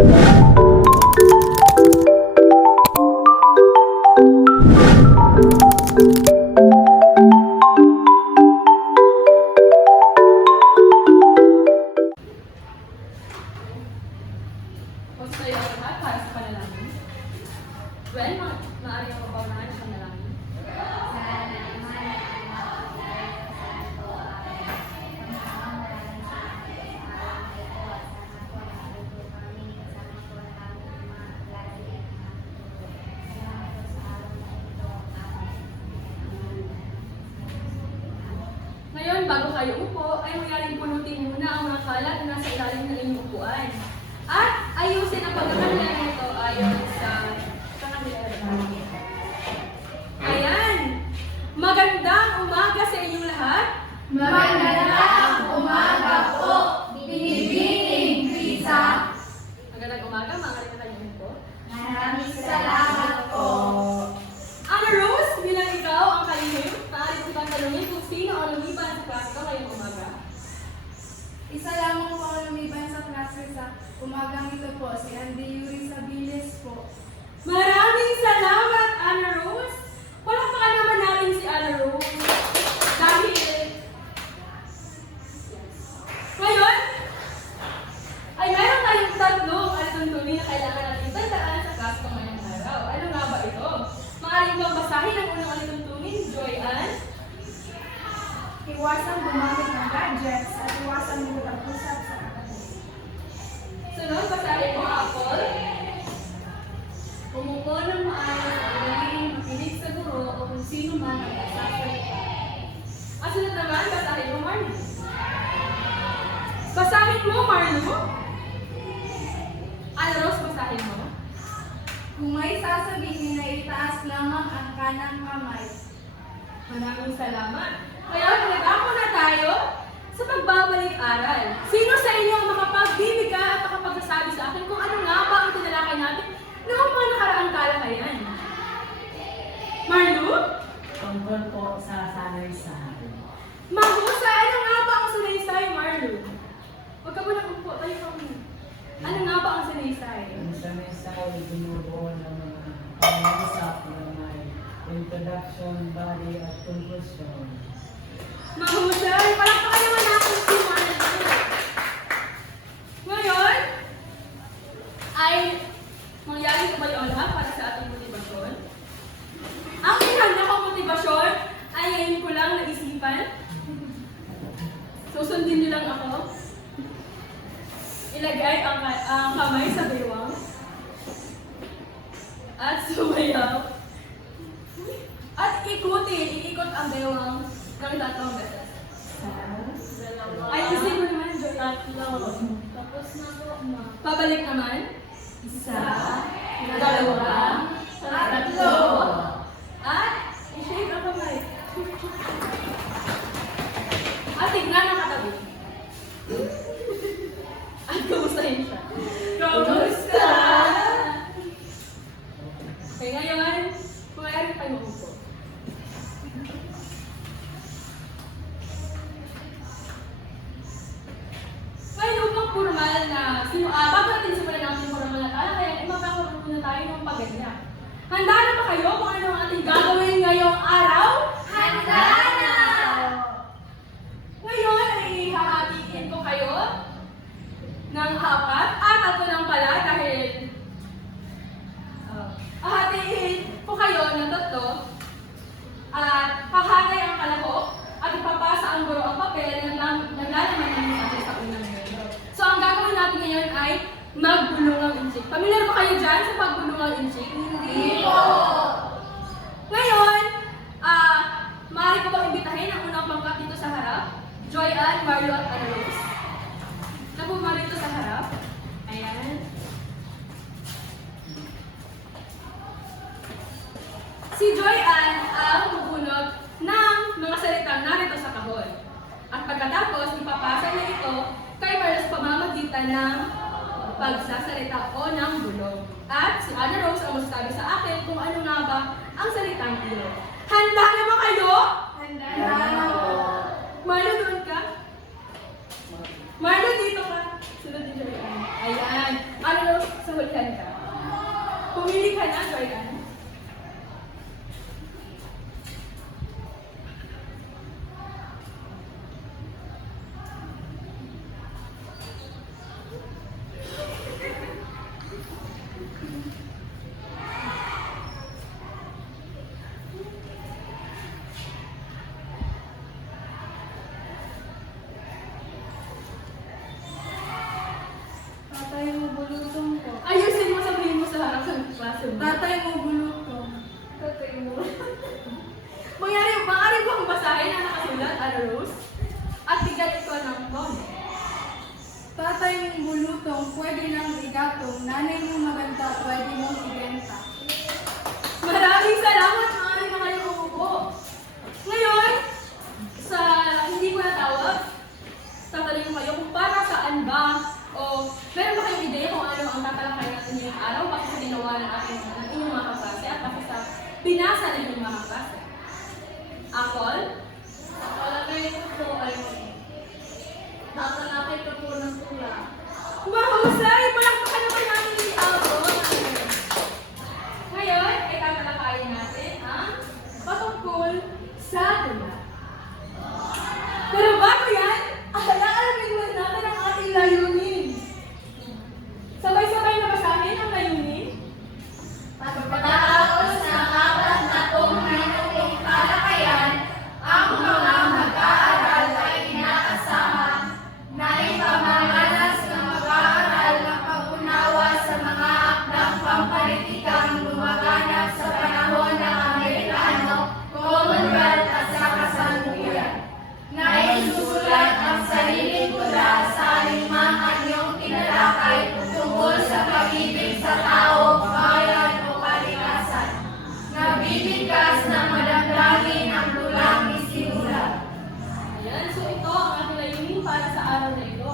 Gusto tayo ang lahat para sa panalangin? Well, maaari ang mabawaan sa panalangin. Ngayon, bago kayo upo, ay mangyaring punutin muna ang mga kalat na nasa ilalim ng inyong upuan. At ayusin ang pagkakanilan nito ayon sa pangangailangan. Ayan! Magandang umaga sa inyong lahat! Magandang umaga po, Binibining Pisa. Magandang umaga, mga kaibigan po. Maraming salamat po. Ana Rose, bilang ikaw ang kalihim, maaari kitang talungin kung sino ang lumiban sa klase ko ngayong umaga. Isa lamang po ang lumiban sa klase sa umagang ito po, si Andy Yuri Sabilis po. Maraming salamat, Ana Rose! Palakpakan naman natin si Ana Rose. Dahil ngayon, ay meron tayong tatlong alituntunin na kailangan natin tandaan sa klase ko ngayong araw. Ano nga ba ito? Maaari bang basahin ang unang alituntunin, Joy Ann? Iwasan gumamit ng gadgets at iwasan makipag-usap sa kapatid. Sunod, basahin mo, Apple. Umupo ng maayos at maging makinig sa guro o kung sino man ang nagsasalita. At sunod naman, basahin mo, Marlo. Basahin mo, Marlo. Ana Rose, basahin mo. Kung may sasabihin na itaas lamang ang kanang kamay. Maraming salamat. Ngayon, nag-ako na tayo sa pagbabalik-aral. Sino sa inyo ang makapagbibigay at makapagsasabi sa akin kung ano nga ba ang tinalakay natin noong mga nakaraang talakayan? Marlo? Tungkol po sa salaysay. Mahusay, ano nga ba ang salaysay, Marlo? Huwag ka muna upo, tayo ka muna. Ano nga ba ang salaysay? Ang salaysay, binubuo ng mga pag-uusap na may introduction, body, at conclusion. Mahusay, palakpakan naman natin si Marlo. Ngayon, ay mangyari tumayo ang lahat para sa ating motibasyon. Ang inanda kong motibasyon ay ngayon ko lang naisipan. Susundin niyo lang ako. Ilagay ang kamay sa bewang. At sumayaw. At iikot ang bewang ng tatlong beses. Ay, isip mo naman, Joy. Tapos na po, ma. Pabalik naman. Isa, Dalawa. Tatlo. At i-shake ang kamay. At tignan ang katabi. At kumustahin siya. Kumusta? Okay, ngayon, kumayari tayo upo. Ngayon, upang formal na, bago natin simulan ang ating formal na talakayan, ay magkakaroon muna tayo ng pagganyak. Handa na ba kayo kung ano ang ating gagawin ngayong araw? Handa na! Ngayon ay hahatiin ko kayo ng apat at ako lang pala dahil hahatiin ko kayo ng tatlo at hahagay ang kalahok at ipapasa ang guro ang papel na naglalaman ng mensahe sa unang grado. So ang gagawin natin ngayon ay magbulungang insik. Pamilyar ba kayo dyan sa pagbulungang insik? Hindi po! Ngayon, maaari ko bang imbitahin ang unang pangkat dito sa harap? Joy Ann, Marlo at Ana Rose. Napumari dito sa harap. Ayan. Si Joy Ann ang bubunot ng mga salitang narito sa kahon. At pagkatapos, ipapasa niya ito kay Marlo sa pamamagitan ng pagsasalita o ng bulong. At si Ana Rose ang magsasabi sa akin kung ano nga ba ang salitang ilo. Handa na ba kayo? Handa na po! Marlo, doon ka? Marlo, dito ka. Sunod din siya. Ayan. Ana Rose, Durihan ka. Pumili ka na, Joyan. Tatay mo bulutong ko. Ayusin mo, sabihin mo sa harap ng klase mo. Tatay mo bulutong. Tatay mo. Maaari bang basahin ang nakasulat, Ana Rose? At bigyan ito ng tono. Tatay mong bulutong, pwede lang igatong. Nanay mo maganda, pwede mong ibenta. Maraming salamat, maaari na kayo umupo. Ngayon, sa hindi ko natawag, tatanungin ko kayo kung para saan ba o meron ba kayong ideya kung ano ang tatalakayin natin ngayong araw bakit sa ginawa ng inyong mga kaklase at bakit sa binasa ng inyong mga kaklase? Akol? Palagay ko po ay tatalakay ka po ng tula. Mahusay! Palakpakan naman natin si Akol. Ngayon, ay tatalakayin natin ang patungkol sa tula. Pero bago yan, alamin muna natin ang ating layunin. Sabay-sabay na basahin ang layunin. Pagkatapos ng apat na minutong talakayan, ang mga mag-aaral ay inaasama na ipamamalas ng mag-aaral ng pag-unawa sa mga akdang pampolitikang gumaganap sa panahon ng Amerikano, Commonwealth at sa kasalukuyan. Na isusulat ang sariling tula sa alinmang anyong tinalakay tungkol sa pag-ibig sa tao, bayan o kalikasan. Nabibigkas ng madamdamin ang tulang isinulat. Ayan, so ito ang ating layunin para sa araw na ito.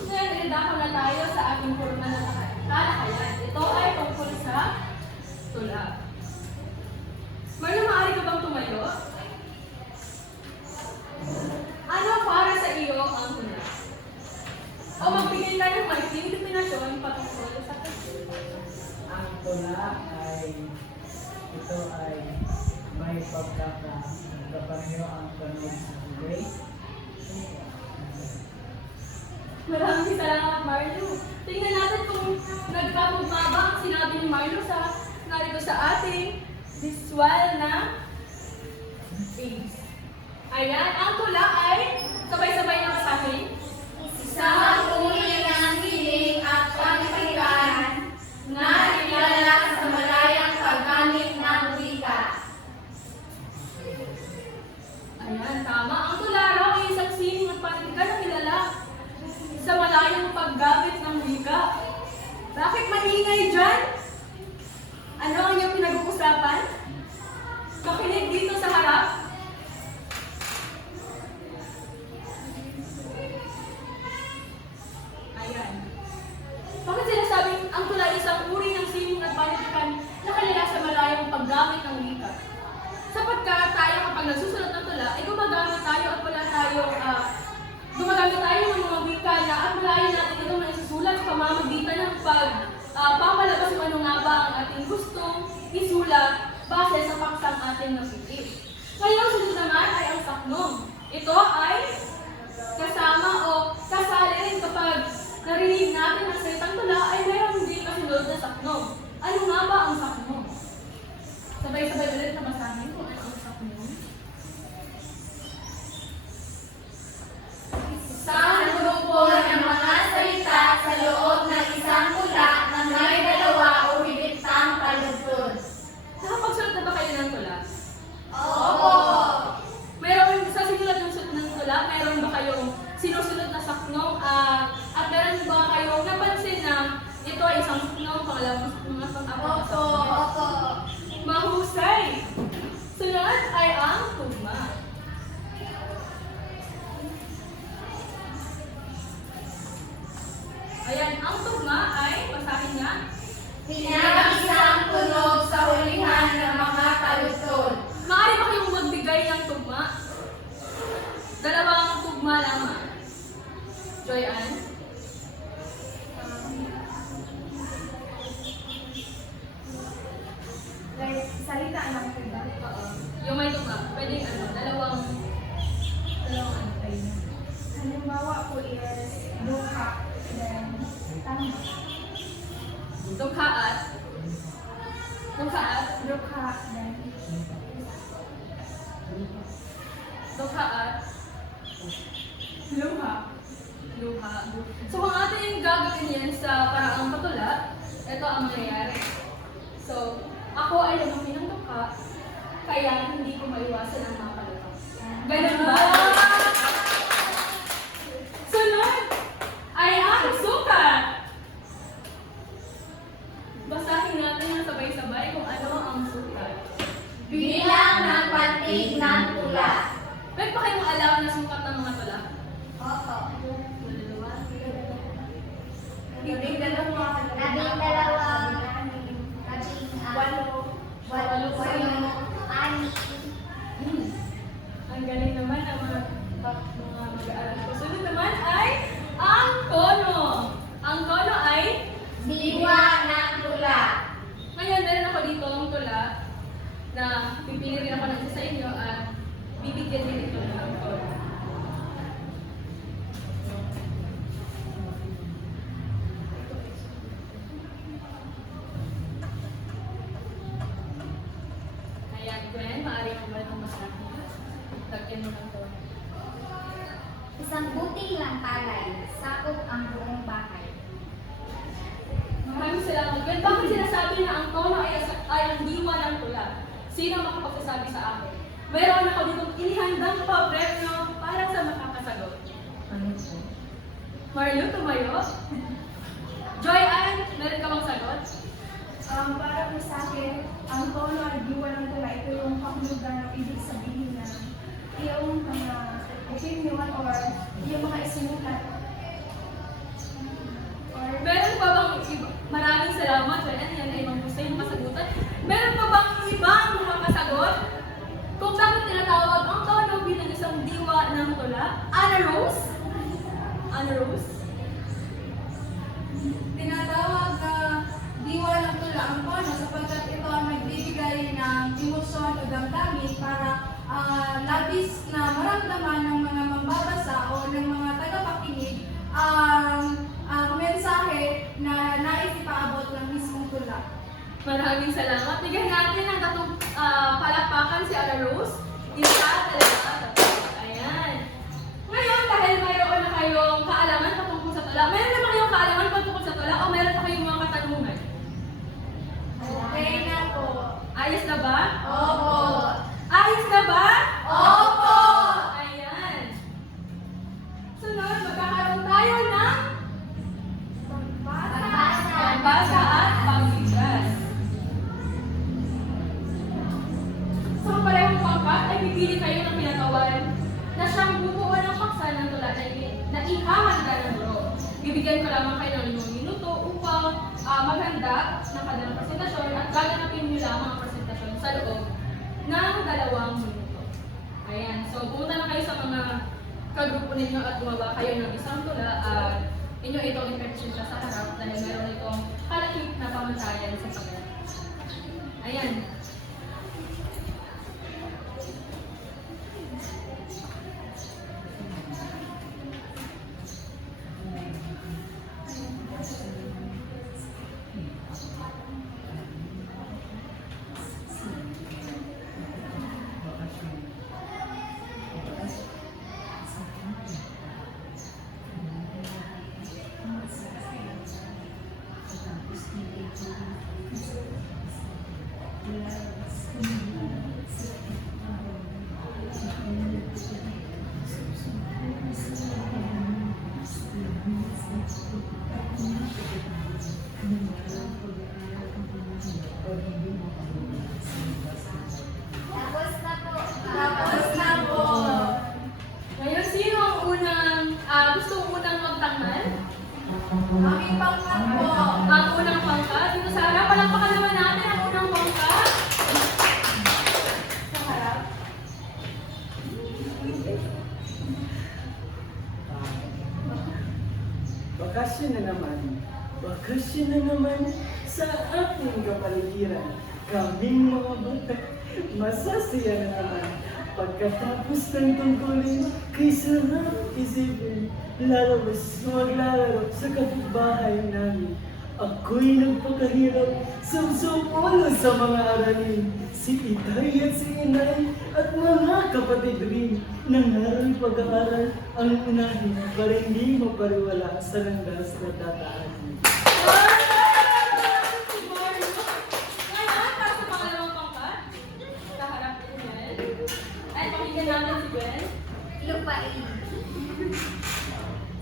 Ngayon, idako na tayo sa ating forma na talakayan. Ito ay tungkol sa tula. Marlo, maaari ka bang tumayo? Ano para sa iyo ang tula? O magbigay ka ng maikling definasyon patungkol sa tula. Ang tula ay, ito ay may pagkakapanyo ang tunog sa huli. Maraming salamat, Marlo. Tingnan natin kung nagkakugma ba ang sinabi ni Marlo sa narito sa ating visual na page. Ayan, ang tula ay sabay-sabay na basahin. Isang uri ng hiling at panitikan na kilala sa malayang paggamit ng wika. Ayan, tama. Ang tula raw ay isang sining at panitikan na kilala sa malayang paggamit ng wika. Bakit maingay dyan? Ano ang iyong pinag-uusapan? Makinig dito sa harap. Ayan. Bakit sinasabing ang tula ay isang uri ng sining at panitikan na kilala sa malayang paggamit ng wika? Sapagkat tayo kapag nagsusulat ng tula, ay gumagamit tayo at wala tayong gumagamit tayo ng mga wika na at malayo natin itong naisusulat sa pamamagitan ng pampalabas kung ano nga ba ang ating gustong isulat base sa paksang ating nasitip. Ngayon, sunod naman ay ang saknong. Ito ay kasama o kasali rin kapag narinig natin ang salitang tula ay mayroon din kasunod na saknong. Ano nga ba ang saknong? Sabay-sabay ulit na basahin kung ano ang saknong. Isang grupo ng mga salita sa loob ng isang tula na may dalawa o higit pang kalugtod. Nakapagsulat na ba kayo ng tula? Dukha at Dukha dan Dukha at luha. Luha. So kung ating gagawin yan sa paraang patula, ito ang mangyayari. So, ako ay lumaki ng dukha, kaya hindi ko maiwasan ang mga paluha. Ganun ba? Sunod ay ang sukat. Basahin natin ng sabay-sabay kung ano ang sukat. bilang ng pantig ng tula. Pwede pa kayong alam na sukat ng mga tula? Opo. Labing dalawa. Labing dalawa. Walo. Ani. Ang galing naman ang mga mag-aaral ko. Sunod naman ay ang kono. Ang kono ay Diwa ng tula. ngayon meron ako dito ang tula na pipili rin ako ng isa sa inyo at bibigyan din ito ng kono. Ayan, Gwen, maaari mo ba itong masahin? Lagyan mo ng kono. Isang buting lang palay, sakop ang buong bahay. Maraming salamat, Gwen. Bakit sinasabi na ang tono ay ang diwa ng tula? Sino ang makapagsasabi sa akin? Meron ako ditong inihandang pabreno para sa makakasagot. Ano po? Marlo, tumayo. Joy Ann, meron ka bang sagot? Para po sa akin, ang tono at diwa ng tula, ito yung kahulugan ng ibig sabihin na yung mga opinion or yung mga isinulat. Or Meron pa bang maraming salamat, Joy Ann, yan ay mahusay yung kasagutan. Meron pa bang ibang makakasagot? Kung bakit tinatawag ang tono bilang isang diwa ng tula? Anna Rose? Anna Rose? tinatawag na diwa ng tula ang tono sapagkat ito ang nagbibigay ng emosyon o damdamin para labis na maramdaman ng mga mambabasa o ng mga tagapakinig ang mensahe na nais ipaabot ng mismong tula. Maraming salamat. Bigyan natin ang tatong palakpakan si Anna Rose. Isa, dalawa, tatlo. Ayan. Ngayon, dahil mayroon na kayong kaalaman patungkol sa tula, meron na ba kayong kaalaman patungkol sa tula o meron pa kayong mga katanungan? Okay na po. Ayos na ba? Opo. Ayos na ba? Opo. Ayan. Sunod, magkakaroon tayo ng pagbasa at pagbigkas. Sa parehong pangkat ay pipili kayo ng pinatawan na siyang bubuo ng paksa ng tula na ihahanda ng guro. Bibigyan ko lamang kayo ng 5 minuto upang maghanda ng kanilang presentasyon at gaganapin niyo lamang ang presentasyon sa loob ng 2 minuto. Ayan. So, pumunta na kayo sa mga kagrupo ninyo at gumawa kayo ng isang tula at inyo itong i-present sa harap dahil meron itong kalakip na pamantayan sa pagkat. Ayan. Tapos na po. Tapos na po. Ngayon, sino ang gusto unang magtanggal? Aming pangkat po. Ang unang pangkat. Dito sa harap, palakpakan naman natin ang unang pangkat. Sa harap. Bakasyon na naman. Bakasyon na naman sa ating kapaligiran. Kaming mga bata, masasaya na naman. Pagkatapos ng tungkulin, kay sarap isipin, lalabas maglalaro sa kapitbahay namin. Ako'y nagpakahirap sumsupulo sa mga aralin. Si itay at si inay at mga kapatid rin. Nangaral pag-aaral ang unahin para hindi mapariwala sa landas na tataanin. Ngayon, para sa pangalawang pangkat, kaharap ko yan. Ay, pakinggan natin si Gwen. Lupain.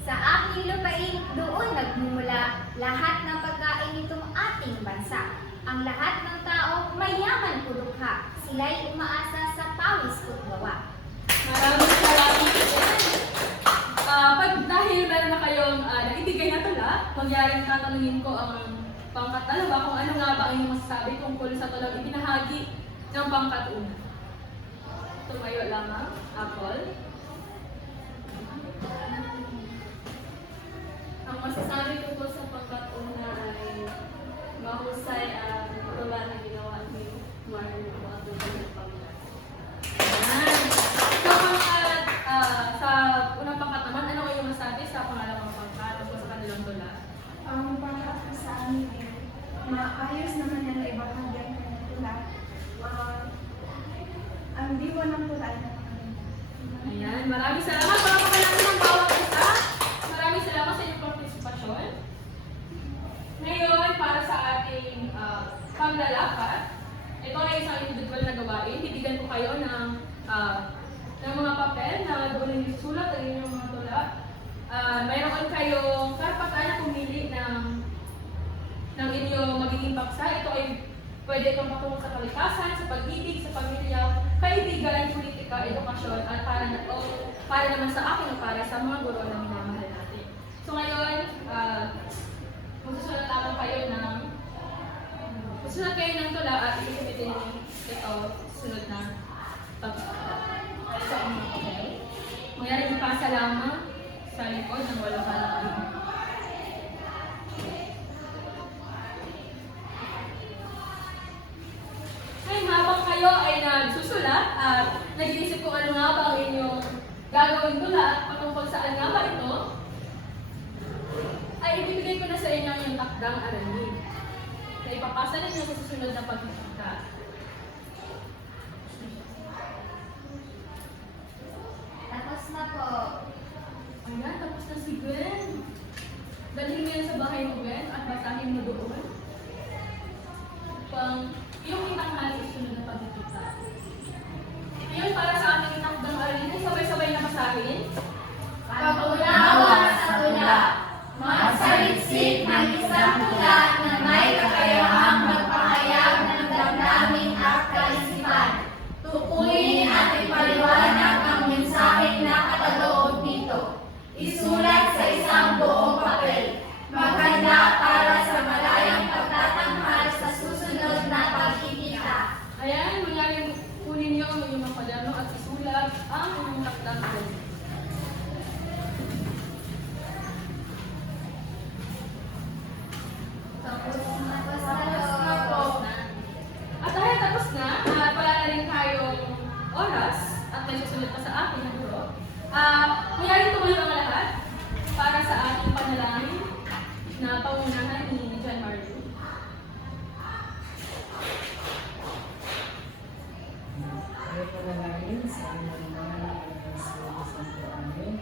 Sa aking lupain, doon nagmumula lahat ng pagkain nitong ating bansa. Ang lahat ng tao mayaman pulukha. Sila'y umaasa sa pawis ko't gawa. Maraming salamat po. Dahil meron na kayong naibigay na tula, mangyaring tatanungin ko ang pangkat dalawa kung ano nga ba ang inyong masasabi tungkol sa tulang ibinahagi ng pangkat una. Tumayo lamang, Apple. Ang masasabi ko po sa pangkat una ay mahusay ang tula na ginawa ni Mario mga tula ng pangkat. Ayan. So, pangkat, sa unang pangkat naman, ano kayo masabi sa pangalawang pangkat o sa kanilang tula? Ang pangkat ko sa amin ay maayos naman yan na ibahagyan ko ng tula. Ang diwa ng tula ay nakakalimutan. Ayan, maraming salamat. Palakpakan natin ng bawat isa. Maraming salamat sa inyong partisipasyon. Ngayon, para sa ating paglalakad, ito ay isang individual na gawain. Bibigyan ko kayo ng mga papel na doon yung sulat ang inyong mga tula. Mayroon kayong karapatan na pumili ng inyong magiging paksa. Ito ay pwede itong patungkol sa kalikasan, sa pag-ibig, sa pamilya, kaibigan, politika, edukasyon, at para naman sa akin o para sa mga guro na minamahal natin. So ngayon, magsusulat kayo ng tula at isusulitin ito sunod na pagkakita. Okay? Mangyari ipasa lamang sa likod ng walang kalakalimutan. Ngayon, habang kayo ay nagsusulat at nag-iisip kung ano nga ba ang inyong gagawin tula at patungkol saan nga ba ito, ay ibibigay ko na sa inyo yung takdang aralin na ipapasa ninyo sa susunod na pagkikita. Tapos na po. Ayan, tapos na si Gwen. Dalhin mo yan sa bahay mo, Gwen, at basahin mo doon. Yung itanghali susunod na pagkikita. Ngayon, para sa ating takdang aralin, ay sabay-sabay na basahin. Pag-unawa sa tula. Magsaliksik ng isang tula na may kakayahang magpahayag ng damdamin at kaisipan. Tukuyin at ipaliwanag ang mensaheng nakataloob dito. Isulat sa isang buong papel. Maganda para sa malayang pagtatanghal sa susunod na pagkikita. Ayan, mangyaring kunin niyo ang inyong mga kwaderno at isulat ang inyong takdang aralin. At dahil tapos na, at wala na rin tayong oras, at may susunod pa sa akin na guro, mayroon tuloy ang lahat para sa ating panalangin na pangunahan ni John Mario. Ay panalangin sa aming mga nagkakasal sa amin.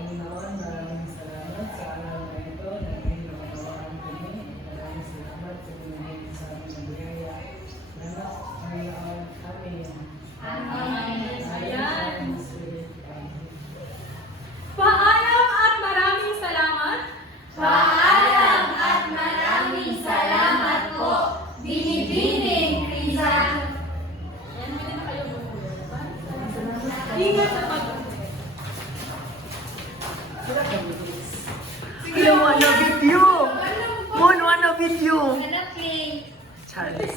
Unang maraming salamat sa araw na ito na pinagawaan kami. Maraming salamat sa pinagawaan sa aming nabigaya. Nanak, Panginoon, Amen. Ayan. Paalam at maraming salamat. Paalam at maraming salamat po. Binibining Rizal. Ayan, pwede na kayo bumulo. Ingat sa pag- Sige, one of it you! One of it you! Hanap, Charlie.